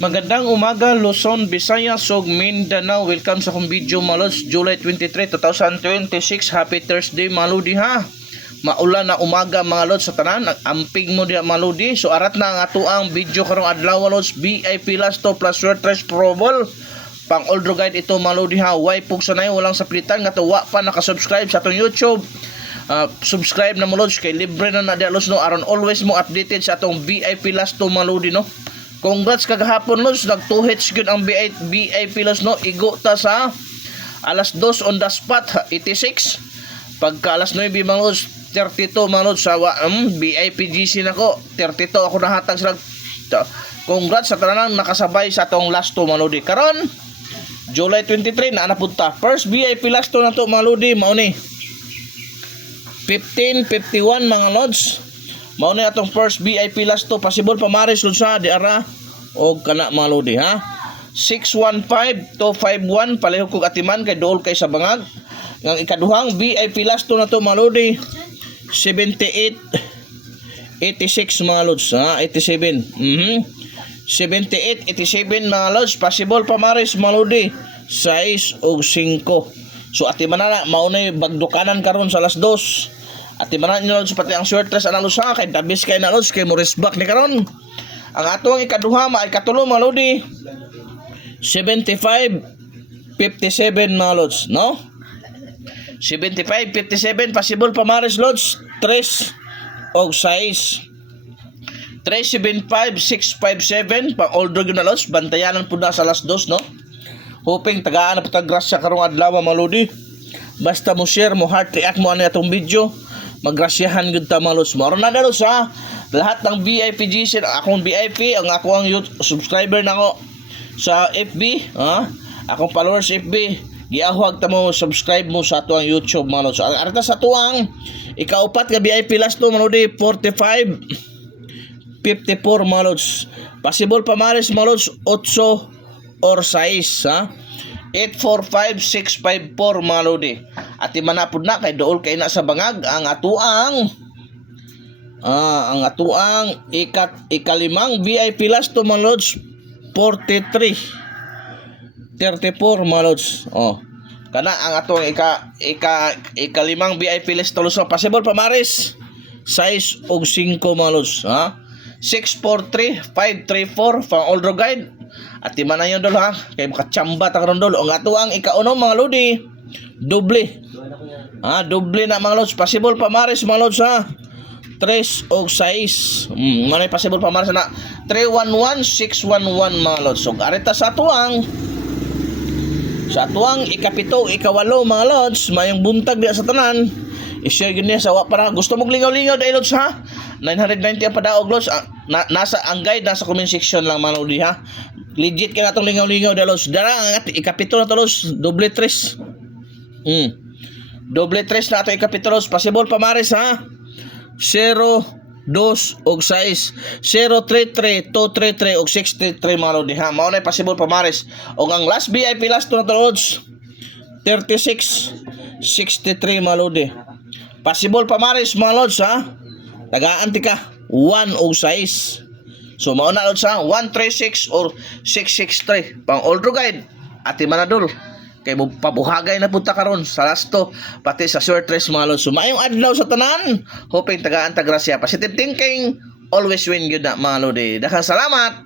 Magandang umaga Luzon, Visayas, ug Mindanao. Welcome sa akong video mga lods. July 23, 2026. Happy Thursday mga lodi ha. Maulan na umaga mga lods sa tanan. Amping mo diya mga lodi. So arat na ang ato ang video karong adlaw lods. VIP last to plus Swertres Probol. Pang Oldro Guide ito mga lodi ha. Why pug sanay walang saplitan nga tuwa pa nakasubscribe sa atong YouTube. Subscribe na mo lods kay libre na diya lods no, aron always mo updated sa atong VIP last to mga lodi no. Congrats kagahapon lods, nag 2 hits gyud ang VIP lods no. Igo ta sa alas 2 on the spot 86. Pagka alas 9 mga lods 32 mga lods sa VIP GC nako 32 ako nahatag sila. Congrats sa tanan nakasabay sa atong last 2 mga lodi. Karon July 23 na napunta. First VIP last 2 na to mga lodi mao ni 1551 mga lods. Mao ni atong first VIP last to. Possible pamaris lods sa di ara og kana mga lodi ha. 615 to 51 palihog kog atiman kay dool kay sa bangag. Ang ikaduhang VIP last to na to mga lodi 78 86 mga lods ha. 87 78 87 mga lods. Possible pamaris mga lodi 6 og 5. So atiman na mao ni bagdukanan karon sa alas 2. At ibanan nyo lods pati ang Swertres analos ha kay dabis kay na lods kay mo back ni karon. Ang ato ang ikaduha ay katulo mga lodi 75 57 mga lods no. 75 57 possible pamaris lods 3 og 6 375 657 pang Oldro gyud na lods. Bantayanan pud na sa alas 2 no. Hoping tagaan na putag grasya karong adlaw mga lodi. Basta mo share mo heart react mo ani atong video. Magrasyahan gud ta mga lods. Mao na dalos ha. Lahat ng VIP GC, akong VIP, ang ako ang subscriber nako sa FB, ha? Akong followers sa FB. Giahwag ta mo subscribe mo sa ato ang YouTube mga lods. Arta sa tuang ikaupat ka VIP last to mga lodi 45 54 mga lods. Possible pamaris mga lods 8 or 6 ha. 845654 mga lodi. At imanapod na kay dool kay na sa bangag ang atuang ikalimang VIP last to mga lods 43 34 mga lods. Oh. Kana ang atong ikalimang VIP last to lods possible pamaris 6 og 5 mga lods ha. 643 534 pang Oldro Guide. At iman na yun dol ha. Kaya makachamba ta karon dol. Ang ato ang ikauno mga lodi doble. Doble na mga lods. Possible pamaris mga lods ha. 3 og 6. Manay possible pamaris na 311 611 mga lods. So arita sa tuang ikapito ikawalo mga lods. Mayong buntag diya sa tanan. I-share yun niya sa para gusto mong lingaw-lingaw dahil lods ha. 990 ang padaog lods. Nasa ang guide nasa comment section lang mga lodi ha. Legit kaya natong lingaw-lingaw dahil lods. Dara ang ikapito na to lods. Doble 3. Doble 3 na ito ikapito lods. Possible pamaris ha. 0 2 og 6 033 233 og 633 mga lodi ha. Mao na possible pamaris. Og ang last VIP last to na to lods 36 63 mga lodi. Possible pamaris mga lods ha. Tagaan ka 1 og 6. So mao na lods ha 136 or 663 pang Oldro Guide. At manadol kay mo pabuhagay na punta karon sa lasto pati sa Swertres mga lods. So maayong adlaw sa tanan. Hoping tagaan ta grasya. Positive thinking always win gyud na mga lodi. Daghang salamat.